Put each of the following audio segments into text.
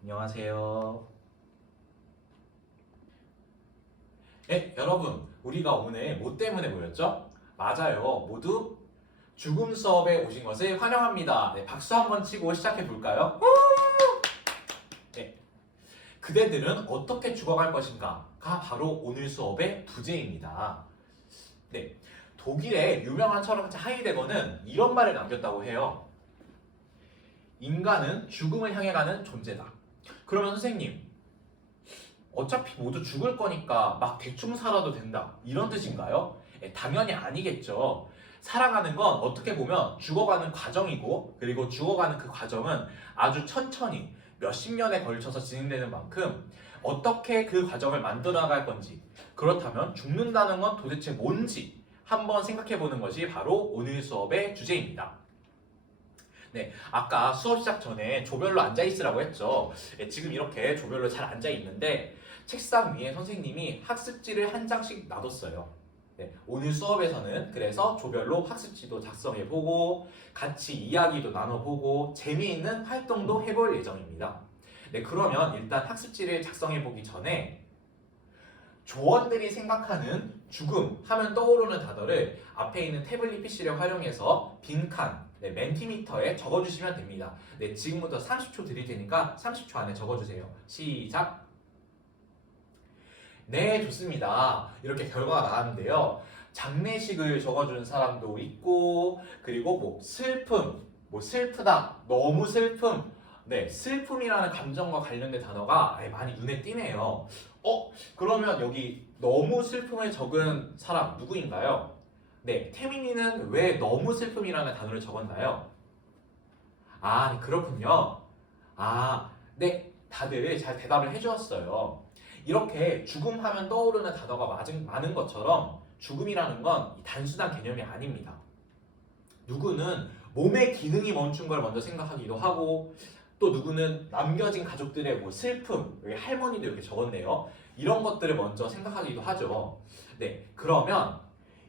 안녕하세요. 네, 여러분, 우리가 오늘 뭐 때문에 모였죠? 맞아요. 모두 죽음 수업에 오신 것을 환영합니다. 네, 박수 한번 치고 시작해 볼까요? 네, 그대들은 어떻게 죽어갈 것인가가 바로 오늘 수업의 부제입니다. 네, 독일의 유명한 철학자 하이데거는 이런 말을 남겼다고 해요. 인간은 죽음을 향해 가는 존재다. 그러면 선생님, 어차피 모두 죽을 거니까 막 대충 살아도 된다. 이런 뜻인가요? 당연히 아니겠죠. 살아가는 건 어떻게 보면 죽어가는 과정이고, 그리고 죽어가는 그 과정은 아주 천천히 몇십 년에 걸쳐서 진행되는 만큼 어떻게 그 과정을 만들어 나갈 건지, 그렇다면 죽는다는 건 도대체 뭔지 한번 생각해 보는 것이 바로 오늘 수업의 주제입니다. 네, 아까 수업 시작 전에 조별로 앉아 있으라고 했죠. 지금 이렇게 조별로 잘 앉아 있는데 책상 위에 선생님이 학습지를 한 장씩 놔뒀어요. 네, 오늘 수업에서는 그래서 조별로 학습지도 작성해보고 같이 이야기도 나눠보고 재미있는 활동도 해볼 예정입니다. 네, 그러면 일단 학습지를 작성해보기 전에 조원들이 생각하는 죽음 하면 떠오르는 단어를 앞에 있는 태블릿 PC를 활용해서 빈칸, 멘티미터에 적어주시면 됩니다. 네, 지금부터 30초 드릴 테니까 30초 안에 적어주세요. 시작! 네, 좋습니다. 이렇게 결과가 나왔는데요. 장례식을 적어주는 사람도 있고, 그리고 뭐 슬픔, 뭐 슬프다, 너무 슬픔, 네, 슬픔이라는 감정과 관련된 단어가 많이 눈에 띄네요. 그러면 여기 너무 슬픔을 적은 사람 누구인가요? 네, 태민이는 왜 너무 슬픔이라는 단어를 적었나요? 아, 네, 그렇군요. 아, 네, 다들 잘 대답을 해주었어요. 이렇게 죽음 하면 떠오르는 단어가 많은 것처럼 죽음이라는 건 단순한 개념이 아닙니다. 누구는 몸의 기능이 멈춘 걸 먼저 생각하기도 하고, 또 누구는 남겨진 가족들의 뭐 슬픔, 여기 할머니도 이렇게 적었네요. 이런 것들을 먼저 생각하기도 하죠. 네, 그러면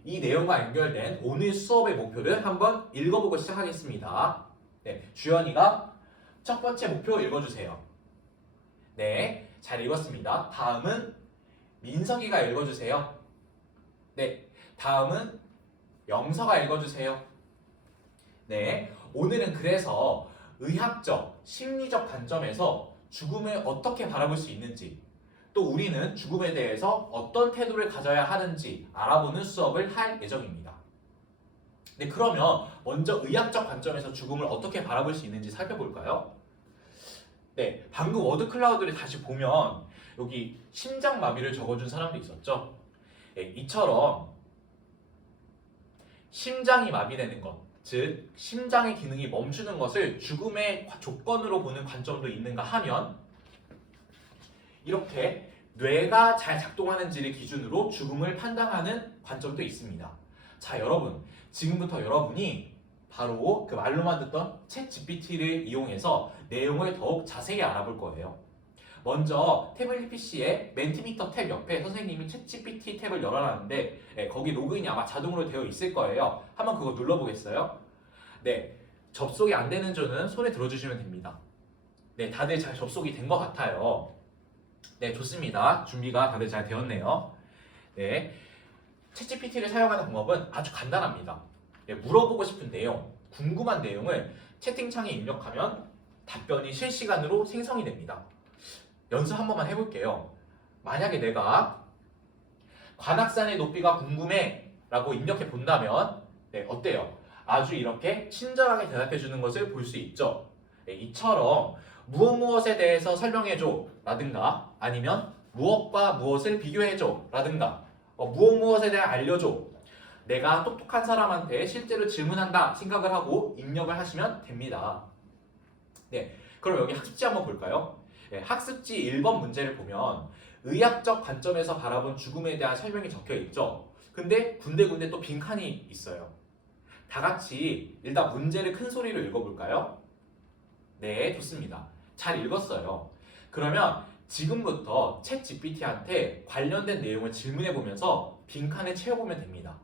이 내용과 연결된 오늘 수업의 목표를 한번 읽어보고 시작하겠습니다. 네, 주연이가 첫 번째 목표 읽어주세요. 네, 잘 읽었습니다. 다음은 민석이가 읽어주세요. 네, 다음은 영서가 읽어주세요. 네, 오늘은 그래서 의학적, 심리적 관점에서 죽음을 어떻게 바라볼 수 있는지, 또 우리는 죽음에 대해서 어떤 태도를 가져야 하는지 알아보는 수업을 할 예정입니다. 네, 그러면 먼저 의학적 관점에서 죽음을 어떻게 바라볼 수 있는지 살펴볼까요? 네, 방금 워드 클라우드를 다시 보면 여기 심장마비를 적어준 사람도 있었죠. 네, 이처럼 심장이 마비되는 것, 즉 심장의 기능이 멈추는 것을 죽음의 조건으로 보는 관점도 있는가 하면 이렇게 뇌가 잘 작동하는지를 기준으로 죽음을 판단하는 관점도 있습니다. 자, 여러분, 지금부터 여러분이 바로 그 말로만 듣던 챗 GPT를 이용해서 내용을 더욱 자세히 알아볼 거예요. 먼저 태블릿 PC의 멘티미터 탭 옆에 선생님이 챗 GPT 탭을 열어놨는데 거기 로그인이 아마 자동으로 되어 있을 거예요. 한번 그거 눌러보겠어요? 네, 접속이 안 되는 줄은 손에 들어주시면 됩니다. 네, 다들 잘 접속이 된 것 같아요. 네, 좋습니다. 준비가 다들 잘 되었네요. 네, 챗GPT를 사용하는 방법은 아주 간단합니다. 네, 물어보고 싶은 내용, 궁금한 내용을 채팅창에 입력하면 답변이 실시간으로 생성이 됩니다. 연습 한 번만 해볼게요. 만약에 내가 관악산의 높이가 궁금해 라고 입력해 본다면 네, 어때요? 아주 이렇게 친절하게 대답해 주는 것을 볼 수 있죠. 네, 이처럼 무엇에 대해서 설명해줘 라든가 아니면 무엇과 무엇을 비교해줘 라든가 무엇에 대해 알려줘, 내가 똑똑한 사람한테 실제로 질문한다 생각을 하고 입력을 하시면 됩니다. 네, 그럼 여기 학습지 한번 볼까요? 네, 학습지 1번 문제를 보면 의학적 관점에서 바라본 죽음에 대한 설명이 적혀 있죠. 근데 군데군데 또 빈칸이 있어요. 다 같이 일단 문제를 큰 소리로 읽어볼까요? 네, 좋습니다. 잘 읽었어요. 그러면 지금부터 챗 GPT한테 관련된 내용을 질문해 보면서 빈칸을 채워보면 됩니다.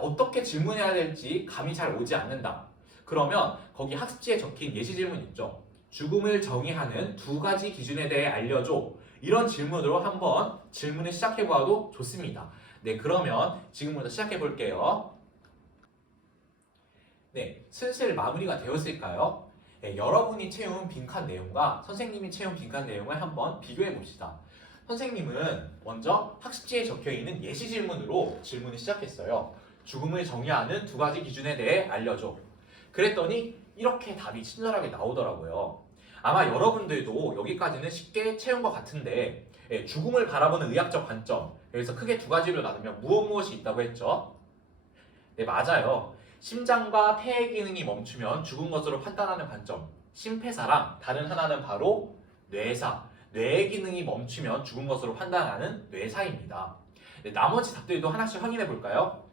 어떻게 질문해야 될지 감이 잘 오지 않는다. 그러면 거기 학습지에 적힌 예시 질문 있죠. 죽음을 정의하는 두 가지 기준에 대해 알려줘. 이런 질문으로 한번 질문을 시작해 보아도 좋습니다. 네, 그러면 지금부터 시작해 볼게요. 네, 슬슬 마무리가 되었을까요? 네, 여러분이 채운 빈칸 내용과 선생님이 채운 빈칸 내용을 한번 비교해 봅시다. 선생님은 먼저 학습지에 적혀 있는 예시 질문으로 질문을 시작했어요. 죽음을 정의하는 두 가지 기준에 대해 알려줘. 그랬더니 이렇게 답이 친절하게 나오더라고요. 아마 여러분들도 여기까지는 쉽게 채운 것 같은데 죽음을 바라보는 의학적 관점, 여기서 크게 두 가지로 나누면 무엇이 있다고 했죠? 네, 맞아요. 심장과 폐의 기능이 멈추면 죽은 것으로 판단하는 관점, 심폐사랑 다른 하나는 바로 뇌사, 뇌의 기능이 멈추면 죽은 것으로 판단하는 뇌사입니다. 네, 나머지 답들도 하나씩 확인해 볼까요?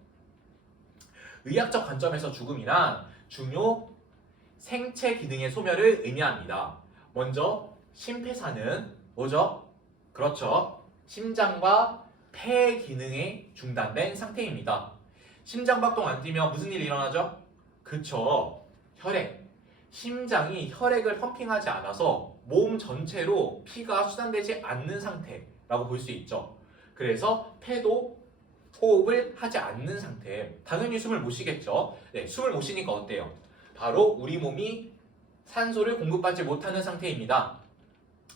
의학적 관점에서 죽음이란 중요 생체 기능의 소멸을 의미합니다. 먼저 심폐사는 뭐죠? 그렇죠. 심장과 폐 기능이 중단된 상태입니다. 심장박동 안 뛰면 무슨 일이 일어나죠? 그쵸. 혈액. 심장이 혈액을 펌핑하지 않아서 몸 전체로 피가 수단되지 않는 상태라고 볼 수 있죠. 그래서 폐도 호흡을 하지 않는 상태. 당연히 숨을 못 쉬겠죠. 네, 숨을 못 쉬니까 어때요? 바로 우리 몸이 산소를 공급받지 못하는 상태입니다.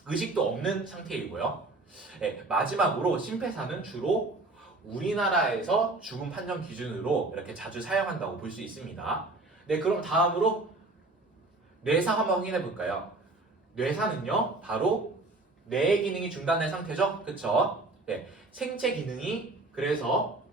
의식도 없는 상태이고요. 네, 마지막으로 심폐사는 주로 우리나라에서 죽음 판정 기준으로 이렇게 자주 사용한다고 볼 수 있습니다. 네, 그럼 다음으로 뇌사 한번 확인해 볼까요? 뇌사는요, 바로 뇌의 기능이 중단된 상태죠? 그쵸? 네, 생체 기능이 그래서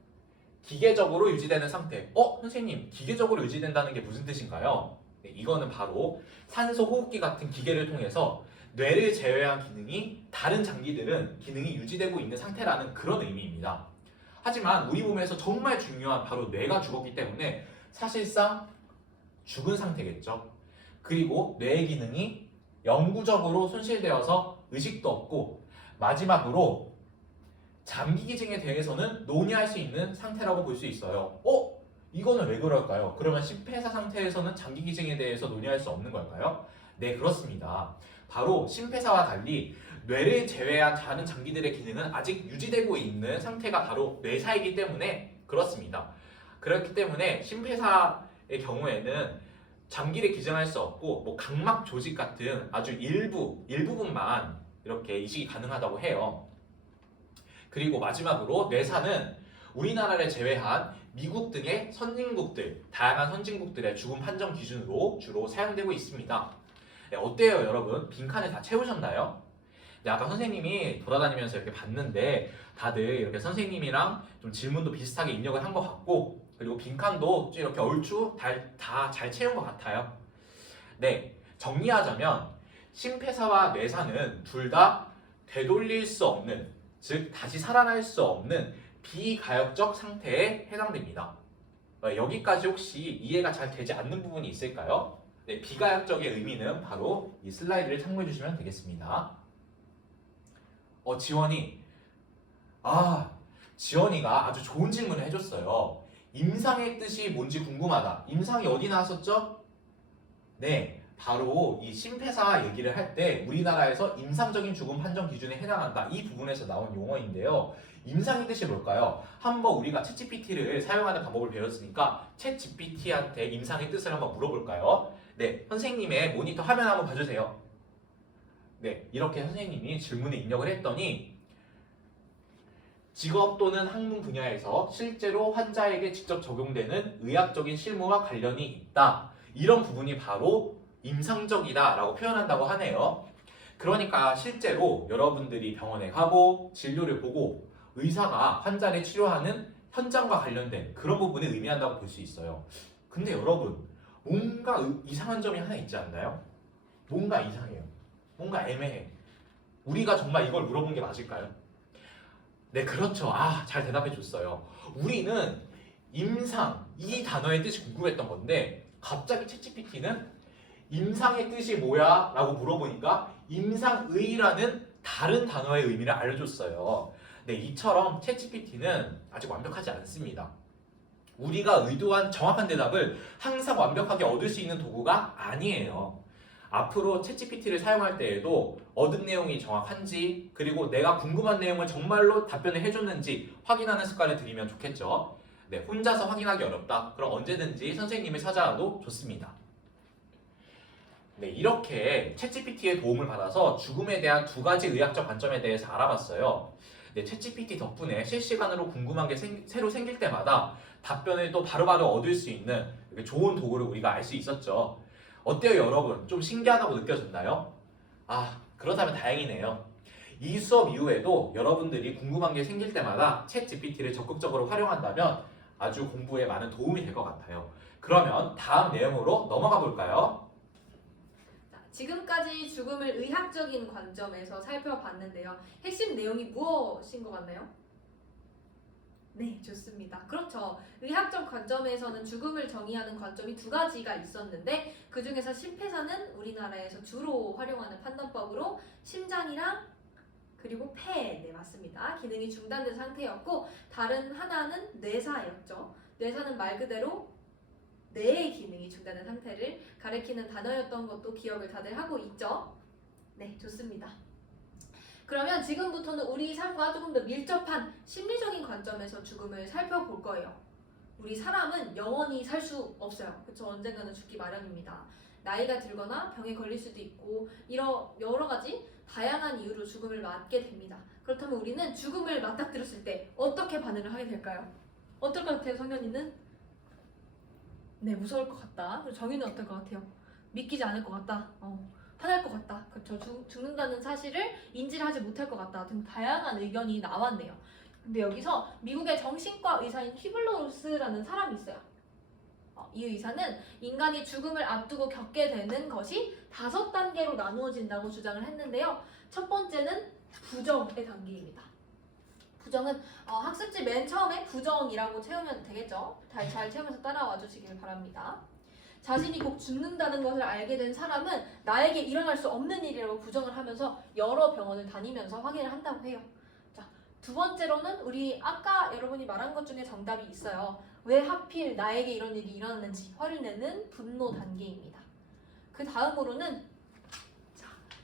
기계적으로 유지되는 상태. 선생님, 기계적으로 유지된다는 게 무슨 뜻인가요? 네, 이거는 바로 산소 호흡기 같은 기계를 통해서 뇌를 제외한 기능이 다른 장기들은 기능이 유지되고 있는 상태라는 그런 의미입니다. 하지만 우리 몸에서 정말 중요한 바로 뇌가 죽었기 때문에 사실상 죽은 상태겠죠. 그리고 뇌의 기능이 영구적으로 손실되어서 의식도 없고 마지막으로 장기 기증에 대해서는 논의할 수 있는 상태라고 볼 수 있어요. 이거는 왜 그럴까요? 그러면 심폐사 상태에서는 장기 기증에 대해서 논의할 수 없는 걸까요? 네, 그렇습니다. 바로 심폐사와 달리 뇌를 제외한 다른 장기들의 기능은 아직 유지되고 있는 상태가 바로 뇌사이기 때문에 그렇습니다. 그렇기 때문에 심폐사의 경우에는 장기를 기증할 수 없고 각막 조직 같은 아주 일부분만 이렇게 이식이 가능하다고 해요. 그리고 마지막으로 뇌사는 우리나라를 제외한 미국 등의 선진국들, 다양한 선진국들의 죽음 판정 기준으로 주로 사용되고 있습니다. 네, 어때요, 여러분? 빈칸을 다 채우셨나요? 네, 아까 선생님이 돌아다니면서 이렇게 봤는데 다들 이렇게 선생님이랑 좀 질문도 비슷하게 입력을 한 것 같고 그리고 빈칸도 좀 이렇게 얼추 다 잘 채운 것 같아요. 네, 정리하자면 심폐사와 뇌사는 둘 다 되돌릴 수 없는, 즉 다시 살아날 수 없는 비가역적 상태에 해당됩니다. 여기까지 혹시 이해가 잘 되지 않는 부분이 있을까요? 네, 비가역적의 의미는 바로 이 슬라이드를 참고해 주시면 되겠습니다. 지원이가 아주 좋은 질문을 해줬어요. 임상의 뜻이 뭔지 궁금하다. 임상이 어디 나왔었죠? 네, 바로 이 심폐사 얘기를 할 때 우리나라에서 임상적인 죽음 판정 기준에 해당한다. 이 부분에서 나온 용어인데요. 임상의 뜻이 뭘까요? 한번 우리가 챗GPT를 사용하는 방법을 배웠으니까 챗GPT한테 임상의 뜻을 한번 물어볼까요? 네, 선생님의 모니터 화면 한번 봐주세요. 네, 이렇게 선생님이 질문에 입력을 했더니 직업 또는 학문 분야에서 실제로 환자에게 직접 적용되는 의학적인 실무와 관련이 있다. 이런 부분이 바로 임상적이다 라고 표현한다고 하네요. 그러니까 실제로 여러분들이 병원에 가고 진료를 보고 의사가 환자를 치료하는 현장과 관련된 그런 부분을 의미한다고 볼 수 있어요. 근데 여러분, 뭔가 이상한 점이 하나 있지 않나요? 뭔가 이상해요. 뭔가 애매해. 우리가 정말 이걸 물어본 게 맞을까요? 네, 그렇죠. 잘 대답해 줬어요. 우리는 임상, 이 단어의 뜻이 궁금했던 건데 갑자기 챗GPT는 임상의 뜻이 뭐야? 라고 물어보니까 임상의라는 다른 단어의 의미를 알려줬어요. 네, 이처럼 챗GPT는 아직 완벽하지 않습니다. 우리가 의도한 정확한 대답을 항상 완벽하게 얻을 수 있는 도구가 아니에요. 앞으로 챗GPT를 사용할 때에도 얻은 내용이 정확한지 그리고 내가 궁금한 내용을 정말로 답변을 해줬는지 확인하는 습관을 들이면 좋겠죠. 네, 혼자서 확인하기 어렵다. 그럼 언제든지 선생님을 찾아와도 좋습니다. 네, 이렇게 챗GPT의 도움을 받아서 죽음에 대한 두 가지 의학적 관점에 대해서 알아봤어요. 네, 챗GPT 덕분에 실시간으로 궁금한 게 새로 생길 때마다 답변을 또 바로바로 얻을 수 있는 좋은 도구를 우리가 알 수 있었죠. 어때요, 여러분? 좀 신기하다고 느껴졌나요? 아, 그렇다면 다행이네요. 이 수업 이후에도 여러분들이 궁금한 게 생길 때마다 챗GPT를 적극적으로 활용한다면 아주 공부에 많은 도움이 될 것 같아요. 그러면 다음 내용으로 넘어가 볼까요? 지금까지 죽음을 의학적인 관점에서 살펴봤는데요. 핵심 내용이 무엇인 것 같나요? 네, 좋습니다. 그렇죠. 의학적 관점에서는 죽음을 정의하는 관점이 두 가지가 있었는데 그 중에서 심폐사는 우리나라에서 주로 활용하는 판단법으로 심장이랑 그리고 폐, 네 맞습니다. 기능이 중단된 상태였고 다른 하나는 뇌사였죠. 뇌사는 말 그대로 뇌의 기능이 중단된 상태를 가리키는 단어였던 것도 기억을 다들 하고 있죠? 네, 좋습니다. 그러면 지금부터는 우리 삶과 조금 더 밀접한 심리적인 관점에서 죽음을 살펴볼 거예요. 우리 사람은 영원히 살 수 없어요. 그렇죠? 언젠가는 죽기 마련입니다. 나이가 들거나 병에 걸릴 수도 있고 여러 가지 다양한 이유로 죽음을 맞게 됩니다. 그렇다면 우리는 죽음을 맞닥뜨렸을 때 어떻게 반응을 하게 될까요? 어떨 것 같아요, 성현이는? 네, 무서울 것 같다. 그리고 정의는 어떨 것 같아요? 믿기지 않을 것 같다. 화날 것 같다. 그렇죠. 죽는다는 사실을 인지를 하지 못할 것 같다. 등 다양한 의견이 나왔네요. 근데 여기서 미국의 정신과 의사인 휘블러로스라는 사람이 있어요. 이 의사는 인간이 죽음을 앞두고 겪게 되는 것이 5단계로 나누어진다고 주장을 했는데요. 첫 번째는 부정의 단계입니다. 부정은 학습지 맨 처음에 부정이라고 채우면 되겠죠. 잘 채우면서 따라와 주시길 바랍니다. 자신이 곧 죽는다는 것을 알게 된 사람은 나에게 일어날 수 없는 일이라고 부정을 하면서 여러 병원을 다니면서 확인을 한다고 해요. 자, 두 번째로는 우리 아까 여러분이 말한 것 중에 정답이 있어요. 왜 하필 나에게 이런 일이 일어났는지 화를 내는 분노 단계입니다. 그 다음으로는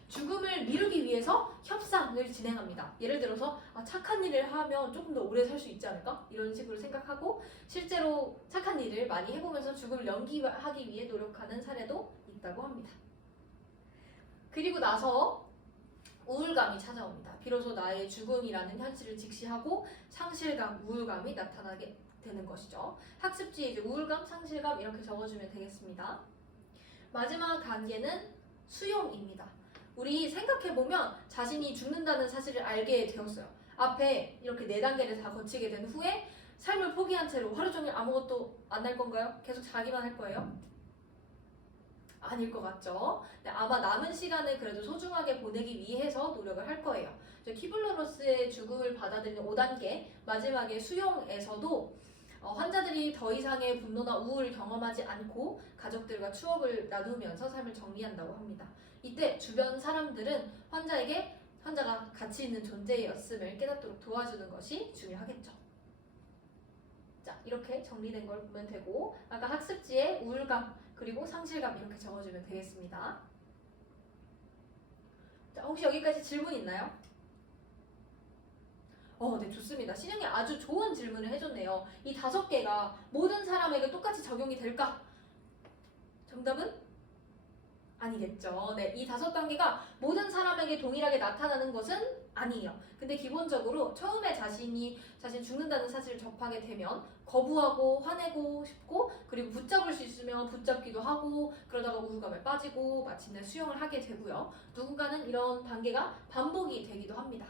죽음을 미루기 위해서 협상을 진행합니다. 예를 들어서 착한 일을 하면 조금 더 오래 살 수 있지 않을까? 이런 식으로 생각하고 실제로 착한 일을 많이 해보면서 죽음을 연기하기 위해 노력하는 사례도 있다고 합니다. 그리고 나서 우울감이 찾아옵니다. 비로소 나의 죽음이라는 현실을 직시하고 상실감, 우울감이 나타나게 되는 것이죠. 학습지에 이제 우울감, 상실감 이렇게 적어주면 되겠습니다. 마지막 단계는 수용입니다. 우리 생각해보면 자신이 죽는다는 사실을 알게 되었어요. 앞에 이렇게 4단계를 다 거치게 된 후에 삶을 포기한 채로 하루 종일 아무것도 안 할 건가요? 계속 자기만 할 거예요? 아닐 것 같죠? 네, 아마 남은 시간을 그래도 소중하게 보내기 위해서 노력을 할 거예요. 키블러로스의 죽음을 받아들이는 5단계 마지막에 수용에서도 환자들이 더 이상의 분노나 우울을 경험하지 않고 가족들과 추억을 나누면서 삶을 정리한다고 합니다. 이때 주변 사람들은 환자가 가치 있는 존재였음을 깨닫도록 도와주는 것이 중요하겠죠. 자, 이렇게 정리된 걸 보면 되고 아까 학습지에 우울감 그리고 상실감 이렇게 적어주면 되겠습니다. 자, 혹시 여기까지 질문 있나요? 네, 좋습니다. 신영이 아주 좋은 질문을 해줬네요. 이 5개가 모든 사람에게 똑같이 적용이 될까? 정답은? 아니겠죠. 네, 이 5단계가 모든 사람에게 동일하게 나타나는 것은 아니에요. 근데 기본적으로 처음에 자신 죽는다는 사실을 접하게 되면 거부하고 화내고 싶고 그리고 붙잡을 수 있으면 붙잡기도 하고 그러다가 우울감에 빠지고 마침내 수용을 하게 되고요. 누군가는 이런 단계가 반복이 되기도 합니다.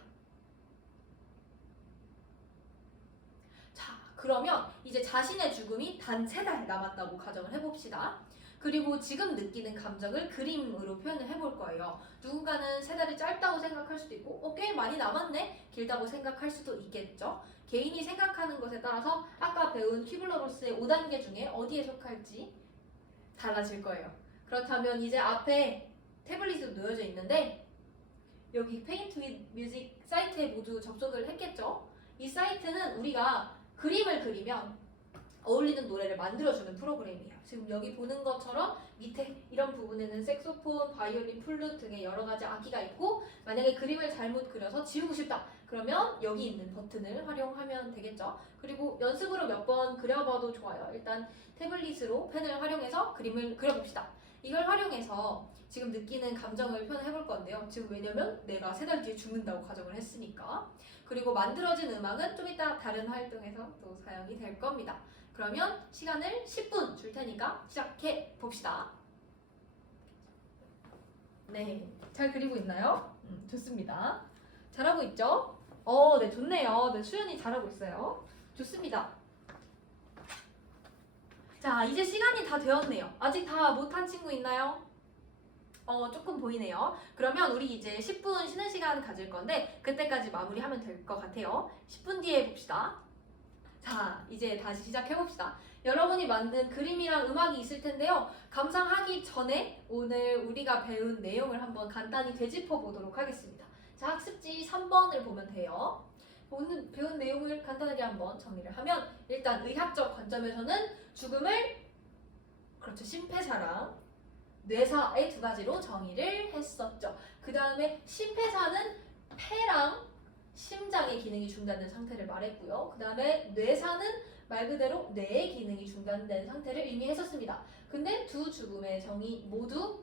그러면 이제 자신의 죽음이 단 3달 남았다고 가정을 해봅시다. 그리고 지금 느끼는 감정을 그림으로 표현을 해볼 거예요. 누군가는 3달이 짧다고 생각할 수도 있고 꽤 많이 남았네? 길다고 생각할 수도 있겠죠. 개인이 생각하는 것에 따라서 아까 배운 키블러로스의 5단계 중에 어디에 속할지 달라질 거예요. 그렇다면 이제 앞에 태블릿이 놓여져 있는데 여기 페인트 윗 뮤직 사이트에 모두 접속을 했겠죠. 이 사이트는 우리가 그림을 그리면 어울리는 노래를 만들어주는 프로그램이에요. 지금 여기 보는 것처럼 밑에 이런 부분에는 색소폰, 바이올린, 플룻 등의 여러 가지 악기가 있고 만약에 그림을 잘못 그려서 지우고 싶다. 그러면 여기 있는 버튼을 활용하면 되겠죠. 그리고 연습으로 몇 번 그려봐도 좋아요. 일단 태블릿으로 펜을 활용해서 그림을 그려봅시다. 이걸 활용해서 지금 느끼는 감정을 표현해 볼 건데요. 지금 왜냐면 내가 3달 뒤에 죽는다고 가정을 했으니까. 그리고 만들어진 음악은 좀 이따 다른 활동에서 또 사용이 될 겁니다. 그러면 시간을 10분 줄 테니까 시작해 봅시다. 네, 잘 그리고 있나요? 좋습니다. 잘하고 있죠? 네, 좋네요. 네, 수연이 잘하고 있어요. 좋습니다. 자, 이제 시간이 다 되었네요. 아직 다 못한 친구 있나요? 조금 보이네요. 그러면 우리 이제 10분 쉬는 시간 가질 건데 그때까지 마무리하면 될 것 같아요. 10분 뒤에 봅시다. 자, 이제 다시 시작해봅시다. 여러분이 만든 그림이랑 음악이 있을 텐데요. 감상하기 전에 오늘 우리가 배운 내용을 한번 간단히 되짚어 보도록 하겠습니다. 자, 학습지 3번을 보면 돼요. 오늘 배운 내용을 간단하게 한번 정리를 하면 일단 의학적 관점에서는 죽음을 그렇죠, 심폐사랑 뇌사의 2가지로 정의를 했었죠. 그 다음에 심폐사는 폐랑 심장의 기능이 중단된 상태를 말했고요. 그 다음에 뇌사는 말 그대로 뇌의 기능이 중단된 상태를 의미했었습니다. 근데 두 죽음의 정의 모두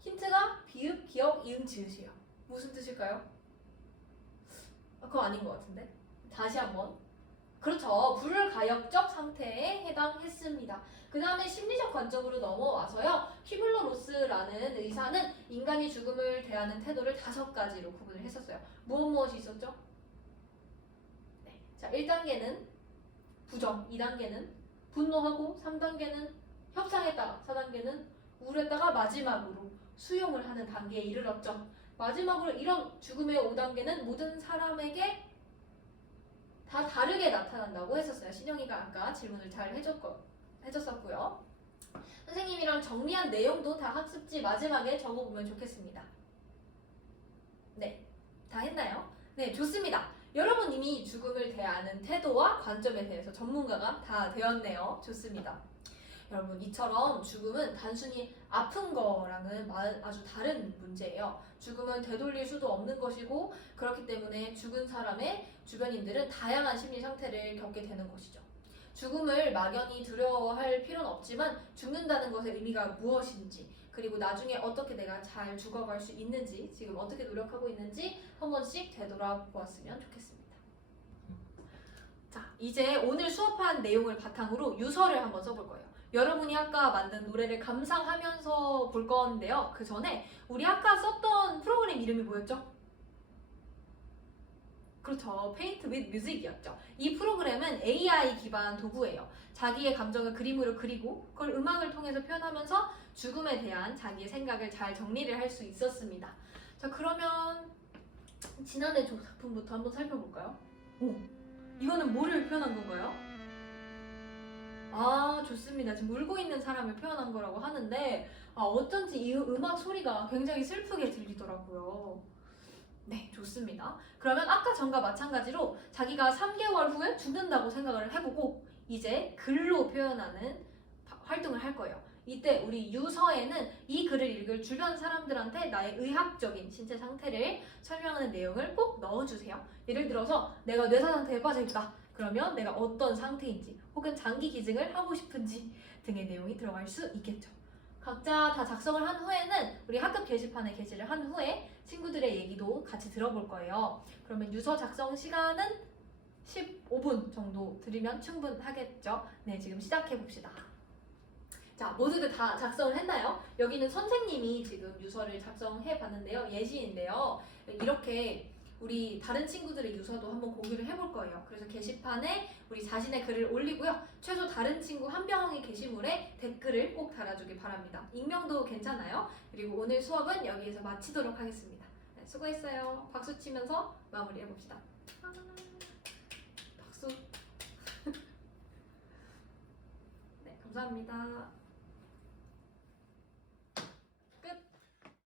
힌트가 비읍, 기역, 이응, 지읒이에요. 무슨 뜻일까요? 그거 아닌 것 같은데? 다시 한번. 그렇죠. 불가역적 상태에 해당했습니다. 그 다음에 심리적 관점으로 넘어와서요. 퀴블러 로스라는 의사는 인간이 죽음을 대하는 태도를 5가지로 구분을 했었어요. 무엇이 있었죠? 네. 자, 1단계는 부정, 2단계는 분노하고, 3단계는 협상했다가, 4단계는 우울했다가 마지막으로 수용을 하는 단계에 이르렀죠. 마지막으로 이런 죽음의 5단계는 모든 사람에게 다 다르게 나타난다고 했었어요. 신영이가 아까 질문을 잘 해줬었고요. 선생님이랑 정리한 내용도 다 학습지 마지막에 적어보면 좋겠습니다. 네, 다 했나요? 네, 좋습니다. 여러분 이미 죽음을 대하는 태도와 관점에 대해서 전문가가 다 되었네요. 좋습니다. 여러분 이처럼 죽음은 단순히 아픈 거랑은 아주 다른 문제예요. 죽음은 되돌릴 수도 없는 것이고 그렇기 때문에 죽은 사람의 주변인들은 다양한 심리 상태를 겪게 되는 것이죠. 죽음을 막연히 두려워할 필요는 없지만 죽는다는 것의 의미가 무엇인지 그리고 나중에 어떻게 내가 잘 죽어갈 수 있는지 지금 어떻게 노력하고 있는지 한 번씩 되돌아보았으면 좋겠습니다. 자, 이제 오늘 수업한 내용을 바탕으로 유서를 한번 써볼 거예요. 여러분이 아까 만든 노래를 감상하면서 볼 건데요. 그 전에 우리 아까 썼던 프로그램 이름이 뭐였죠? 그렇죠. Paint with Music이었죠. 이 프로그램은 AI 기반 도구예요. 자기의 감정을 그림으로 그리고 그걸 음악을 통해서 표현하면서 죽음에 대한 자기의 생각을 잘 정리를 할 수 있었습니다. 자, 그러면 지난해 작품부터 한번 살펴볼까요? 이거는 뭐를 표현한 건가요? 아, 좋습니다. 지금 울고 있는 사람을 표현한 거라고 하는데 어쩐지 이 음악 소리가 굉장히 슬프게 들리더라고요. 네, 좋습니다. 그러면 아까 전과 마찬가지로 자기가 3개월 후에 죽는다고 생각을 해보고 이제 글로 표현하는 활동을 할 거예요. 이때 우리 유서에는 이 글을 읽을 주변 사람들한테 나의 의학적인 신체 상태를 설명하는 내용을 꼭 넣어주세요. 예를 들어서 내가 뇌사 상태에 빠져있다. 그러면 내가 어떤 상태인지 혹은 장기 기증을 하고 싶은지 등의 내용이 들어갈 수 있겠죠. 각자 다 작성을 한 후에는 우리 학급 게시판에 게시를 한 후에 친구들의 얘기도 같이 들어볼 거예요. 그러면 유서 작성 시간은 15분 정도 드리면 충분하겠죠. 네, 지금 시작해 봅시다. 자, 모두들 다 작성을 했나요? 여기는 선생님이 지금 유서를 작성해 봤는데요. 예시인데요. 이렇게 우리 다른 친구들의 유서도 한번 공유를 해볼 거예요. 그래서 게시판에 우리 자신의 글을 올리고요. 최소 다른 친구 한 명의 게시물에 댓글을 꼭 달아주길 바랍니다. 익명도 괜찮아요. 그리고 오늘 수업은 여기에서 마치도록 하겠습니다. 네, 수고했어요. 박수 치면서 마무리해봅시다. 박수. 네, 감사합니다.